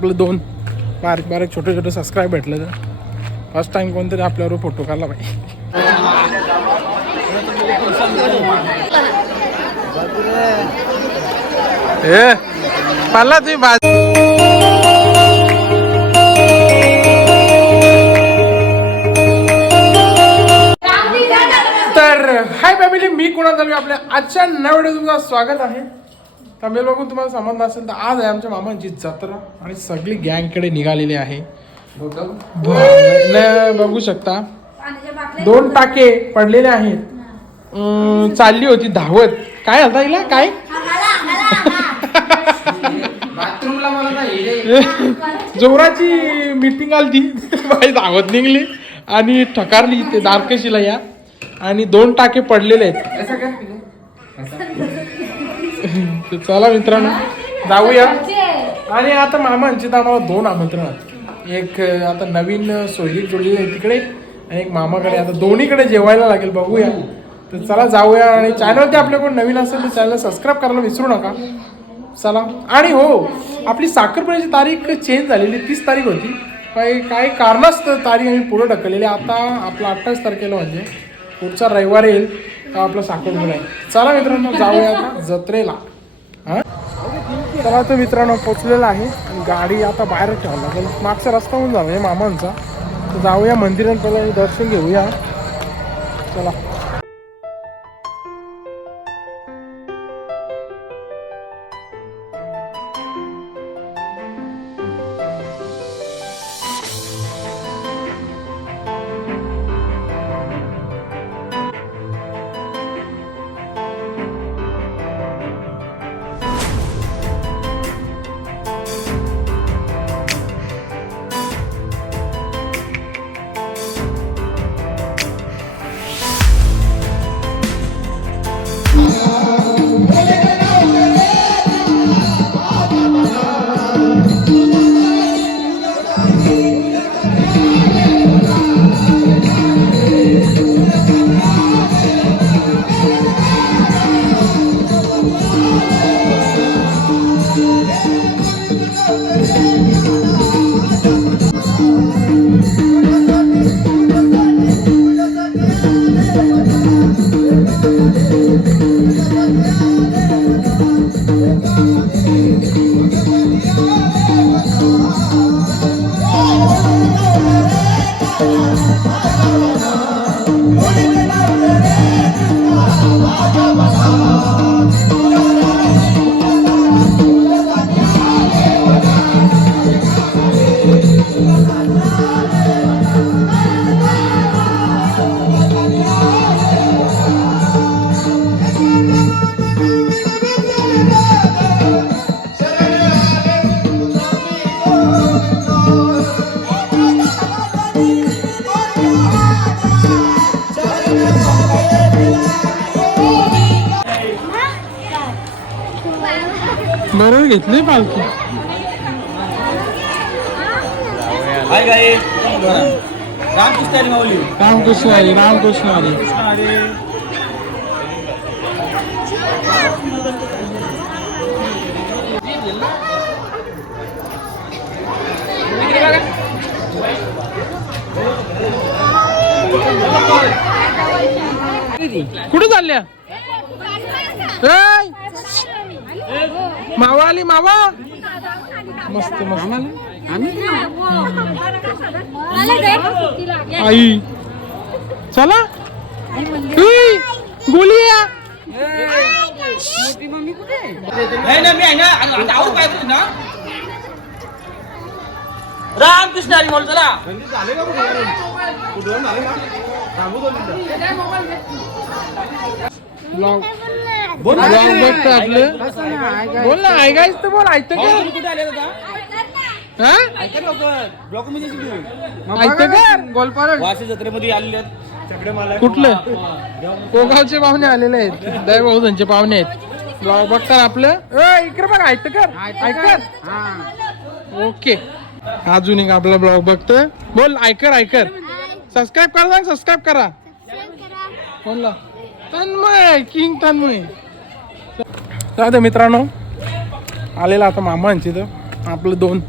आपलं 2 बारीक बारीक छोटे छोटे सबस्क्राईब भेटलं तर फर्स्ट टाइम कोणतरी आपल्यावर फोटो काढला पाहिजे. ए पाला तुम्ही तर हाय फॅमिली, मी कुणाल दळवी आपल्या आजच्या नव्या व्हिडिओ तुमचं स्वागत आहे. तमिळ बघून तुम्हाला संबंध असेल तर आज आहे आमच्या मामांची जत्रा आणि सगळी गँगकडे निघालेली आहे. बघू शकता 2 टाके पडलेले आहेत. चालली होती धावत. काय होता हिला काय जोराची मीटिंग आली ती बाई धावत निघली आणि ठकारली ते दारकशीला या आणि 2 टाके पडलेले आहेत. चला मित्रांनो जाऊया. आणि आता मामांची तर आम्हाला 2 आमंत्रण आहेत. एक आता नवीन सोयरी जोडलेली आहे तिकडे आणि एक मामाकडे. आता दोन्हीकडे जेवायला लागेल, बघूया. तर चला जाऊया. आणि चॅनल ते आपल्याकडून नवीन असेल तर चॅनल सबस्क्राईब करायला विसरू नका. चला. आणि हो, आपली साखरपुड्याची तारीख चेंज झालेली 30 तारीख होती. काही कारणास्तव तारीख आम्ही पुढे ढकललेली. आता आपला 28 तारखेला म्हणजे पुढचा रविवार येईल आपला साखरपुडा आहे. चला मित्रांनो जाऊया आता जत्रेला. हां चला तर मित्रांनो पोचलेला आहे आणि गाडी आता बाहेर ठेवायला लागेल. मागचा रस्ता होऊन झाला आहे मामांचा. तर जाऊया मंदिरात, पहिला दर्शन घेऊया. चला. बरोबर घेतली पालखी. रामकृष्ण हरी माऊली. रामकृष्ण हरी, रामकृष्ण हरी. कुठे चालल्या मावा आली? मावा मस्त मस्त. आई चला गोली या. रामकृष्ण हरी माऊली. चला बोल ना ऐकायचं तर बोल. ऐकतं का? कुठे आले होता? ऐका लवकर ब्लॉक मध्ये ऐकतं का? गोलपारड वाशी जत्रेमध्ये आलेले आहेत. कुठलं? कोगावचे पाहुणे आलेले आहेत. दय भाऊजांचे पाहुणे आहेत. ब्लॉग बघता आपलं. इकडे बघ. ऐकतं कर. ऐकर. ओके. अजून एक आपला ब्लॉग बघतोय. बोल ऐकर ऐकर. सबस्क्राईब करा. सांग सबस्क्राईब करा. बोलला तन्मय किंग तन्मय. तर मित्रांनो आलेला आता मामांची तर आपलं 2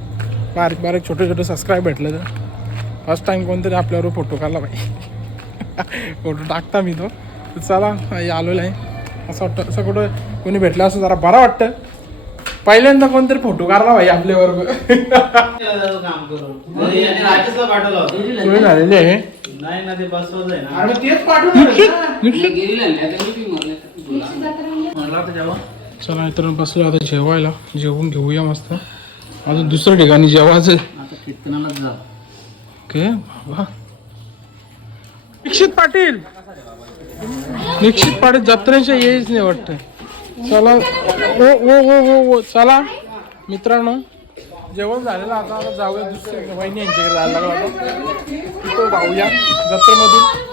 बारीक बारीक छोटे छोटे सबस्क्राईब भेटलं तर फर्स्ट टाइम कोणतरी आपल्याबरोबर फोटो काढला पाहिजे. फोटो टाकता मी तो. तर चला आलेला आहे असं वाटतं. असं कुठं कोणी भेटलं असं जरा बरं वाटतं. पहिल्यांदा कोणतरी फोटो काढला पाहिजे आपल्याबरोबर. सोय झालेली आहे. चला तर बसलो आता जेवायला. जेवून घेऊया मस्त. अजून दुसऱ्या ठिकाणी जेवायचं. ओके बाबा. निश्चित पाटील जत्रेच्या येईच नाही वाटतं. चला ओ चला मित्रांनो जेवण झालेलं आता जाऊया दुसऱ्या वहिनी यांच्याकडे जायला लागला. तिथं जाऊया जत्रेमधून.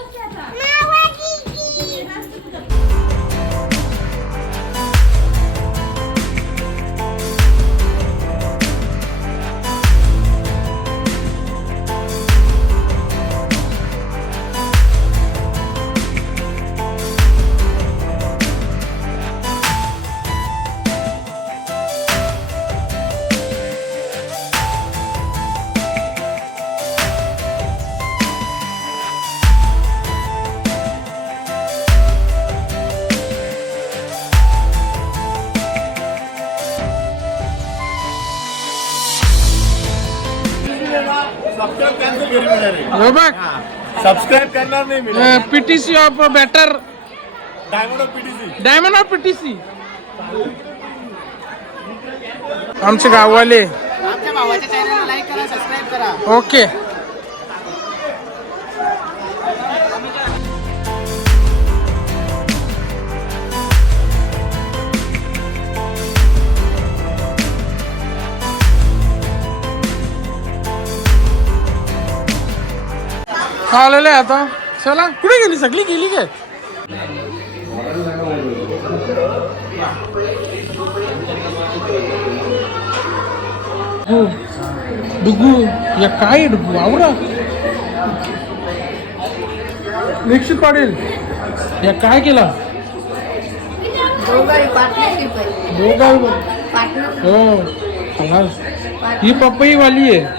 हो बघ सबस्क्राईब करणार नाही मी. PTC of better diamond of PTC. आमचे गाववाले. आमच्या भावाच्या चॅनलला लाईक करा, सबस्क्राईब करा. ओके. आलेलं आहे आता. चला कुठे गेली सगळी गेली काय? डुगू या काय डुगू आवडा. निश्चित पाटील या काय केला? दोघा हो ही पपई वाली आहे.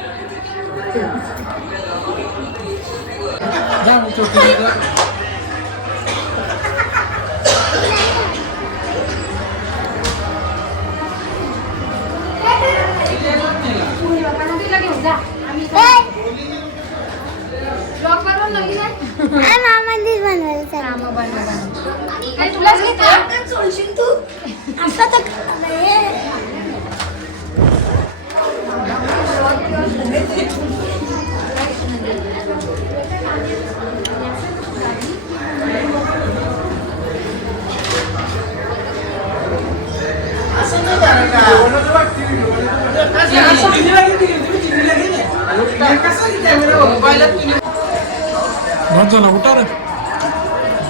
बस झाला उठा रे.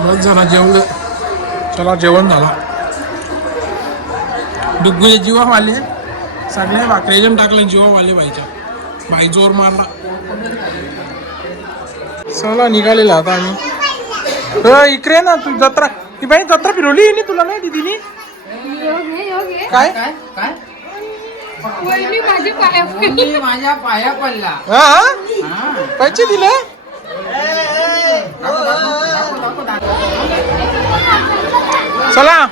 बस झाला जेवलं. चला जेवण झाला. डुग्गूचे जीवावाले सगळ्या भाकरी टाकले जीवावाले बाईच्या. बाई जोर मारला. चला निघालेला आता आम्ही. इकडे ना तू जत्रा ती बाई जत्रा फिरवली नाही तुला नाही दिदीनी काय काय माझ्या पाया पडला. हा पैसे दिले. चला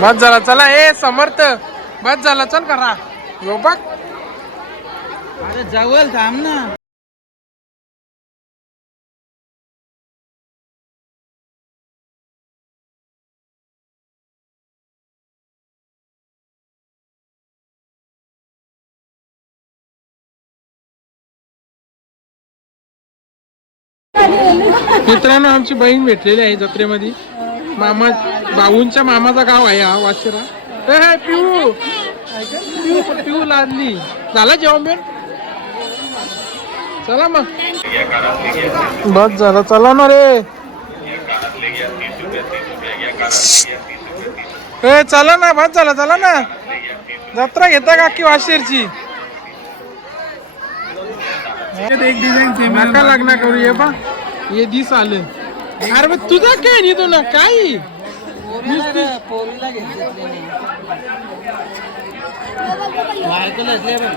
बस झाला. चला ए समर्थ बस झाला. चल करा यो बघ. अरे जवळ थांब ना. मित्रांनो आमची बहीण भेटलेली आहे जत्रेमध्ये. मामा भाऊंच्या मामाचा गाव आहे हा वाशिरा. पिऊ पिऊ पिऊ लादली. झाला जेवण बेन. चला मग बस झाला. चला ना रे. चला ना बस झाला. चला ना जत्रा घेता का की वाशिरची. एक डिझाईन नका लग्न करू ये बा. ये दिस आलं अरे मग तुझा काय नाही तो ना काही पोरीला घेतले बायकोला असले बघ.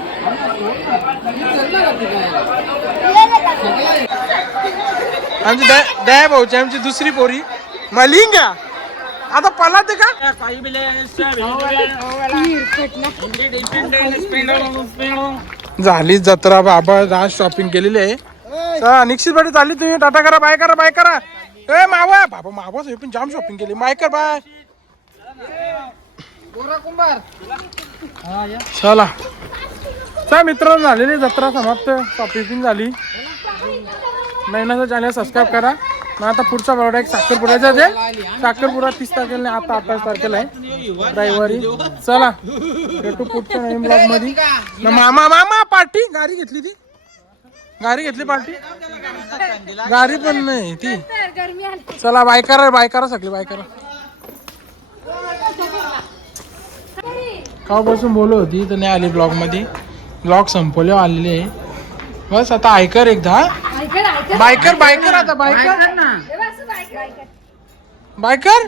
आमची दया भाऊची आमची दुसरी पोरी मलिंगा आता पलाते का झाली जत्रा बाबा आज शॉपिंग केलेली आहे चला निश्चित पाठी चालली तुम्ही टाटा करा बाय करा बाय करा ए मावा बाबा मावा पण जाम शॉपिंग केली बाय कर बाय चला चला मित्रांनो झालेली जत्रा समाप्त शॉपिंग झाली नैनाचं चॅनल सबस्क्राईब करा मग आता पुढचा बरोबर एक साखरपुड्याचा आहे साखरपुडा 30 तारखेला नाही आता 28 तारखेला आहे रविवारी चला भेटू पुढच्या नवीन ब्लॉग मध्ये ना मामा मामा पार्टी गाडी घेतली ती गाडी घेतली पार्टी गाडी पण नाही ती चला बाय करा सगळी बाय करा कालपासून बोलत होती तर नाही आली ब्लॉग मध्ये ब्लॉग संपवले आलेले आहे बस आता ऐकर एकदा बायकर बायकर आता बायकर बायकर